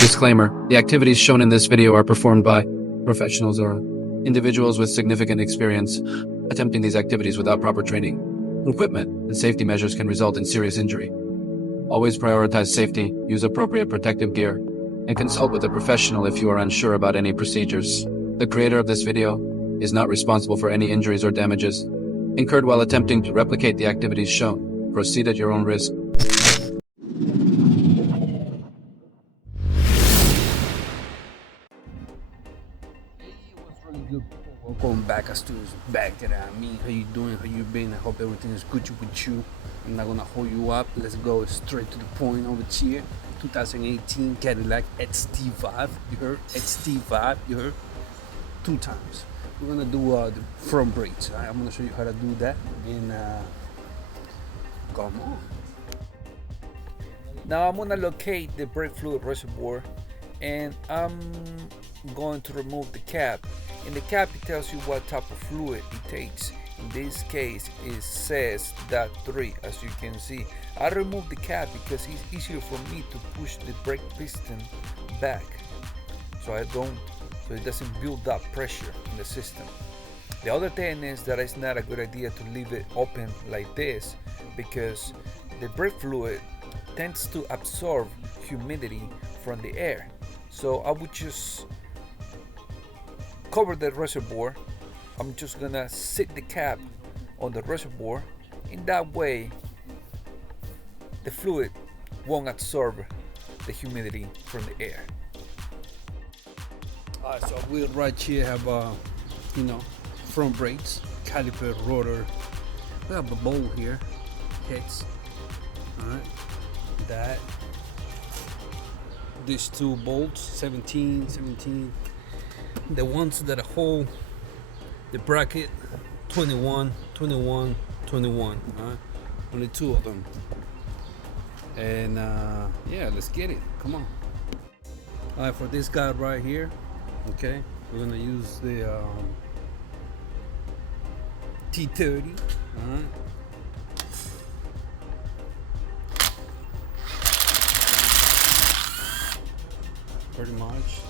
Disclaimer: the activities shown in this video are performed by professionals or individuals with significant experience. Attempting these activities without proper training, equipment, and safety measures can result in serious injury. Always prioritize safety, use appropriate protective gear, and consult with a professional if you are unsure about any procedures. The creator of this video is not responsible for any injuries or damages incurred while attempting to replicate the activities shown. Proceed at your own risk. Really good people. Welcome back, students. Back to that. How you doing? How you been? I hope everything is good with you. I'm not gonna hold you up. Let's go straight to the point over here. 2018 Cadillac XT5. You heard? XT5. You heard? 2 times. We're gonna do the front brakes. I'm gonna show you how to do that. And come on. Now I'm gonna locate the brake fluid reservoir, and I'm going to remove the cap. In the cap, it tells you what type of fluid it takes. In this case, it says that 3, as you can see. I removed the cap because it's easier for me to push the brake piston back, so it doesn't build up pressure in the system. The other thing is that it's not a good idea to leave it open like this, because the brake fluid tends to absorb humidity from the air. So I would just cover the reservoir. I'm just gonna sit the cap on the reservoir. In that way, the fluid won't absorb the humidity from the air. Alright, so we right here have front brakes, caliper, rotor. We have a bowl here, heads. Alright, that. These 2 bolts, 17. The ones that hold the bracket, 21. Alright, only 2 of them. And yeah, let's get it. Come on. Alright, for this guy right here, okay, we're gonna use the T30. Alright. Pretty much.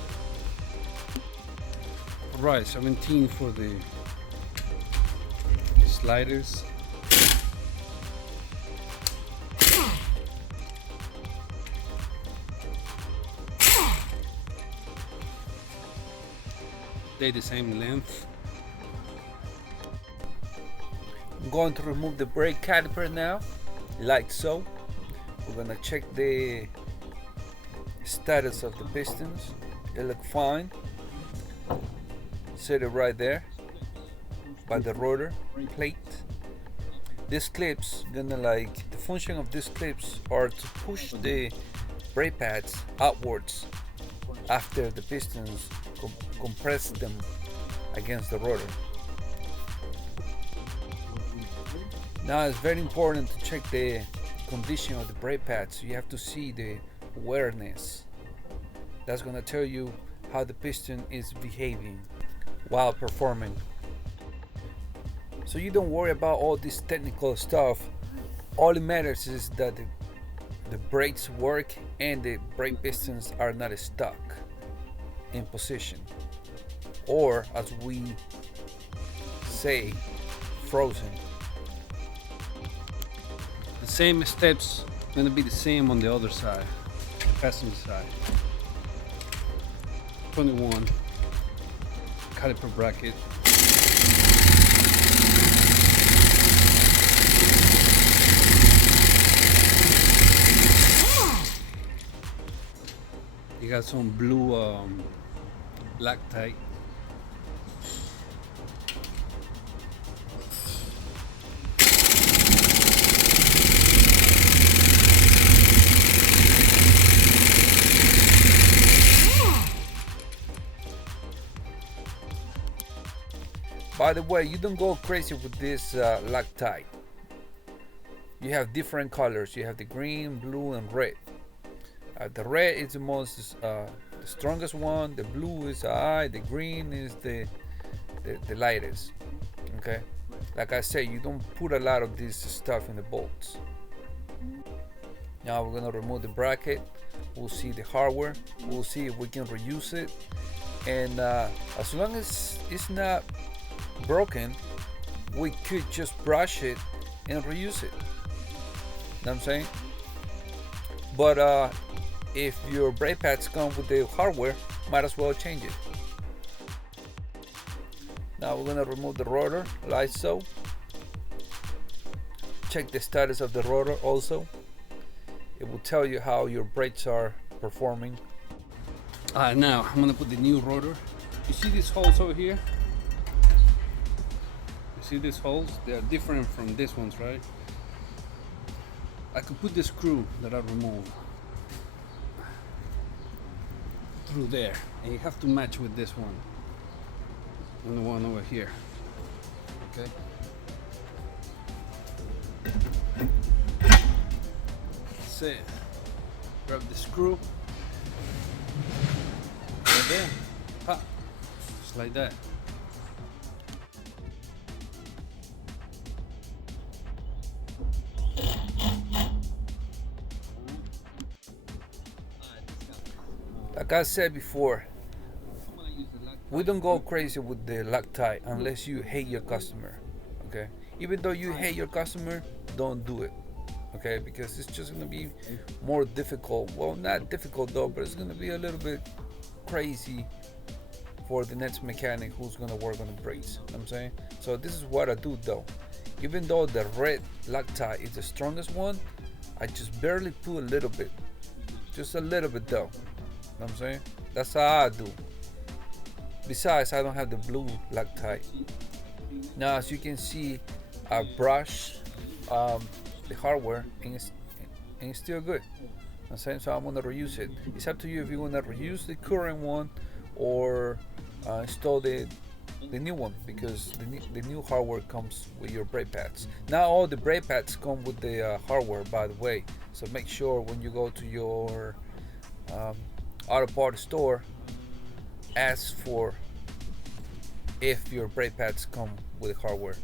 Right, 17 for the sliders. They're the same length. I'm going to remove the brake caliper now, like so. We're gonna check the status of the pistons. They look fine. Set it right there by the rotor plate. These clips the function of these clips are to push the brake pads outwards after the pistons compress them against the rotor. Now it's very important to check the condition of the brake pads. You have to see the wearness. That's going to tell you how the piston is behaving while performing. So you don't worry about all this technical stuff. All it matters is that the brakes work and the brake pistons are not stuck in position, or as we say, frozen. The same steps gonna be the same on the other side, passenger side. 21 caliper bracket. You got some blue Loctite. By the way, you don't go crazy with this Loctite. You have different colors. You have the green, blue, and red. The red is the most the strongest one. The blue is high. The green is the lightest. Okay, like I said, you don't put a lot of this stuff in the bolts. Now we're gonna remove the bracket. We'll see the hardware. We'll see if we can reuse it. And as long as it's not broken, we could just brush it and reuse it. Know what I'm saying? But if your brake pads come with the hardware, might as well change it. Now we're gonna remove the rotor like so. Check the status of the rotor also. It will tell you how your brakes are performing. Now I'm gonna put the new rotor. You see these holes over here? You see these holes? They are different from these ones, right? I could put the screw that I removed through there, and you have to match with this one and the one over here. Okay. That's it. Grab the screw. Right there. Pop. Just like that. Like I said before, we don't go crazy with the Loctite unless you hate your customer. Okay, even though you hate your customer, don't do it. Okay, because it's just gonna be more difficult. Well, not difficult though, but it's gonna be a little bit crazy for the next mechanic who's gonna work on the brakes. You know what I'm saying? So this is what I do though. Even though the red Loctite is the strongest one, I just barely put a little bit, just a little bit though. You know what I'm saying? That's how I do. Besides, I don't have the blue Loctite. Now, as you can see, I brushed the hardware and it's still good. You know what I'm saying? So I'm gonna reuse it. It's up to you if you wanna reuse the current one or install the new one, because the new hardware comes with your brake pads. Not all the brake pads come with the hardware, by the way. So make sure when you go to your auto parts store, ask for if your brake pads come with hardware.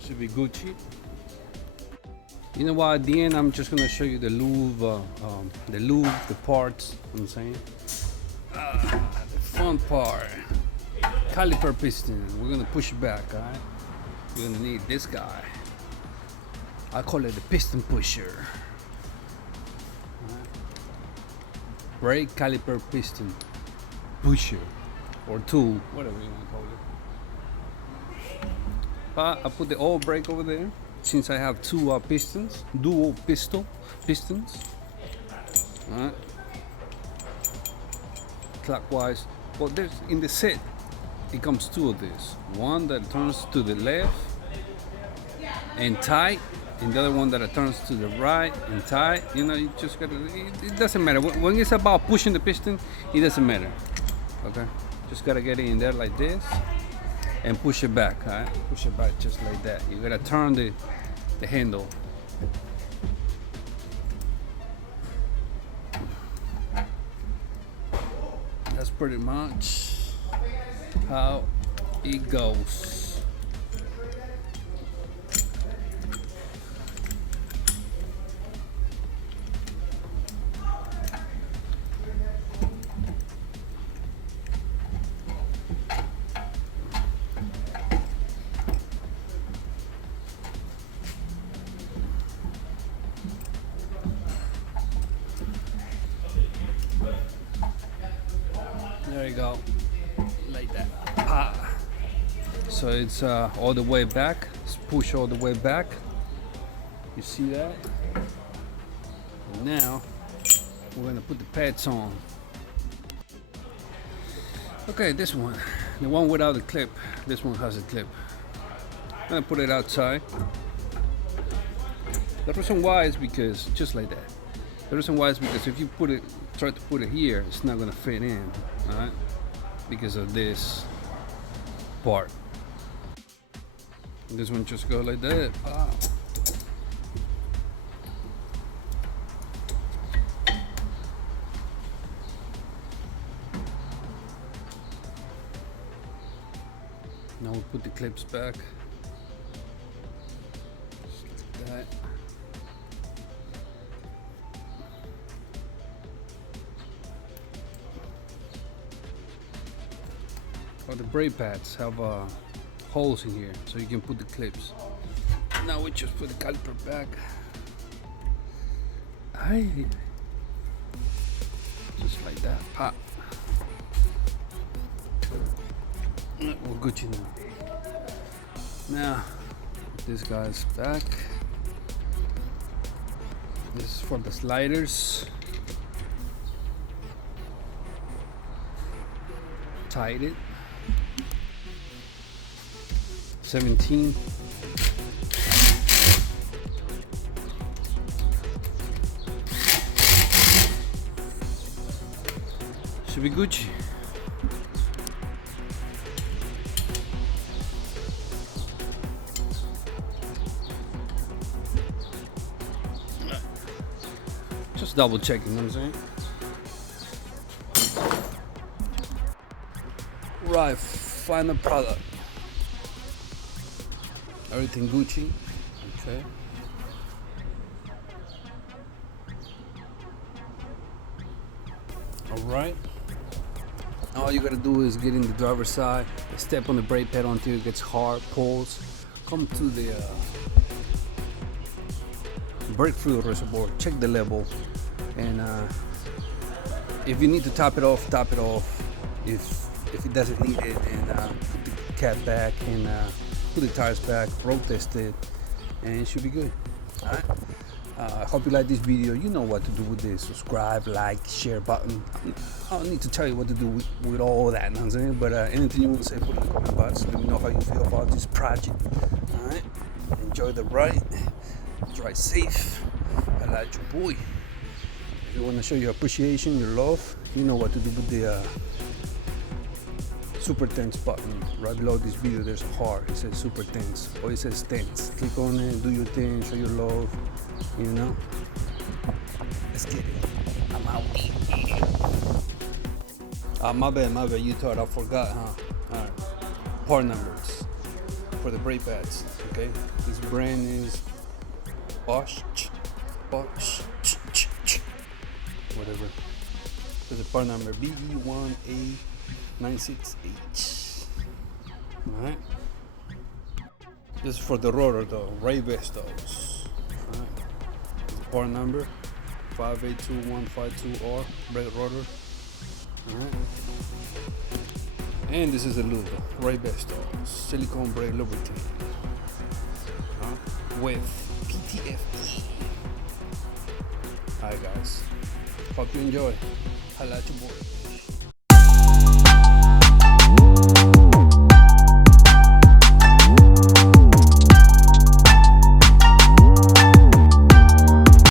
Should be Gucci. You know what? At the end, I'm just gonna show you the lube, the parts. You know what I'm saying, the fun part. Caliper piston. We're gonna push it back. All right. You're gonna need this guy. I call it the piston pusher. Right. Brake caliper piston pusher or tool, whatever you wanna call it. But I put the old brake over there. Since I have two pistons, dual pistons, all right, clockwise. Well, there's in the set, it comes two of these. One that turns to the left and tight, and the other one that turns to the right and tight. You know, you just gotta. It doesn't matter when it's about pushing the piston. It doesn't matter. Okay, just gotta get it in there like this. And push it back, all right? Push it back just like that. You gotta turn the handle. That's pretty much how it goes. There you go, like that. So it's all the way back. It's push all the way back. You see that? And now we're gonna put the pads on. Okay, this one, the one without the clip. This one has a clip. I'm gonna put it outside. The reason why is because just like that. The reason why is because if you try to put it here, it's not gonna fit in, all right? Because of this part. This one just go like that. Wow. Now we put the clips back. Just like that. Oh, the brake pads have holes in here, so you can put the clips. Now we just put the caliper back. Aye. Just like that. Pop. We're Gucci now. Now, this guy's back. This is for the sliders. Tied it. 17. Should be Gucci. Just double checking, you know what I'm saying? Right, final product. Everything Gucci. Okay. Alright. All you gotta do is get in the driver's side, step on the brake pedal until it gets hard, pulls, come to the brake fluid reservoir, check the level, and if you need to top it off, top it off. If it doesn't need it, and put the cap back and put the tires back, road test it, and it should be good. Alright. I hope you like this video. You know what to do with this. Subscribe, like, share button. I don't need to tell you what to do with all that, you know what I'm saying? But anything you want to say, put in the comment box. Let me know how you feel about this project. Alright. Enjoy the ride. Drive safe. I like your boy. If you want to show your appreciation, your love, you know what to do with the super tense button. Right below this video there's a heart. It says super tense, or it says tense. Click on it, do your thing, show your love, you know. Let's get it. I'm out. My bad, you thought I forgot, huh? Alright, part numbers for the brake pads. Okay, this brand is Bosch, whatever. There's a part number BE1A96H. Alright. This is for the rotor though, Ray Vestos. Alright. This is part number 582152R, brake rotor. Alright. And this is the lube, Ray Vestos, silicone brake lubricant. With PTFE. Alright guys. Hope you enjoy. Holla at your boy.